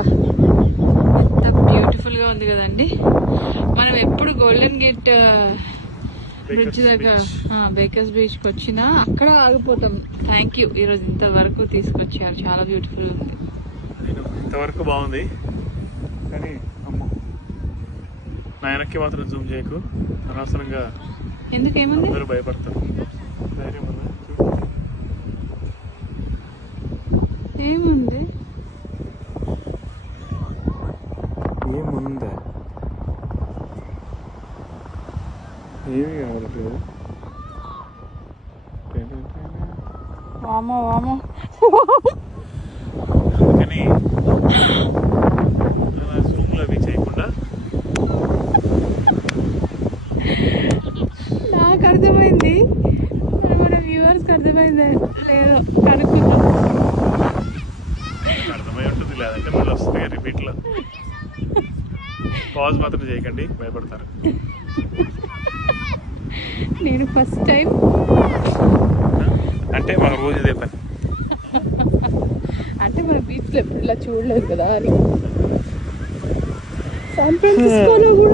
ఎంత బ్యూటిఫుల్ గా ఉంది కదండి. మనం ఎప్పుడు గోల్డెన్ గేట్ బ్రిడ్జ్ దగ్గర బేకర్స్ బీచ్ కి వచ్చినా అక్కడ ఆగిపోతాం. థ్యాంక్ యూ, ఈరోజు ఇంతవరకు తీసుకొచ్చారు. చాలా బ్యూటిఫుల్ ఉంది. ఇంతవరకు బాగుంది కానీ అమ్మో నా వెనక్కి మాత్రం జూమ్ చేయకు, అనవసరంగా ఎందుకేముంది, అందరూ భయపడతారు. ధైర్యం ఉందా? ఏముంది ఏముందా? ఏమి కావట్లేదు. వామో వామో అందుకని అలా జూమ్లో అవి చేయకుండా నాకు అర్థమైంది, మన వ్యూవర్స్కి అర్థమైంది లేదో కనుక్కుందాం. అర్థమై ఉంటుంది, లేదంటే మళ్ళీ వస్తుంది రిపీట్లో. పాజ్ మాత్రం చేయకండి, భయపడతారు. నేను ఫస్ట్ టైం అంటే మాకు రోజు ఇదే పని. అంటే మన బీచ్లో ఎప్పుడు ఇలా చూడలేదు కదా అని. శాన్ ఫ్రాన్సిస్కోలో కూడా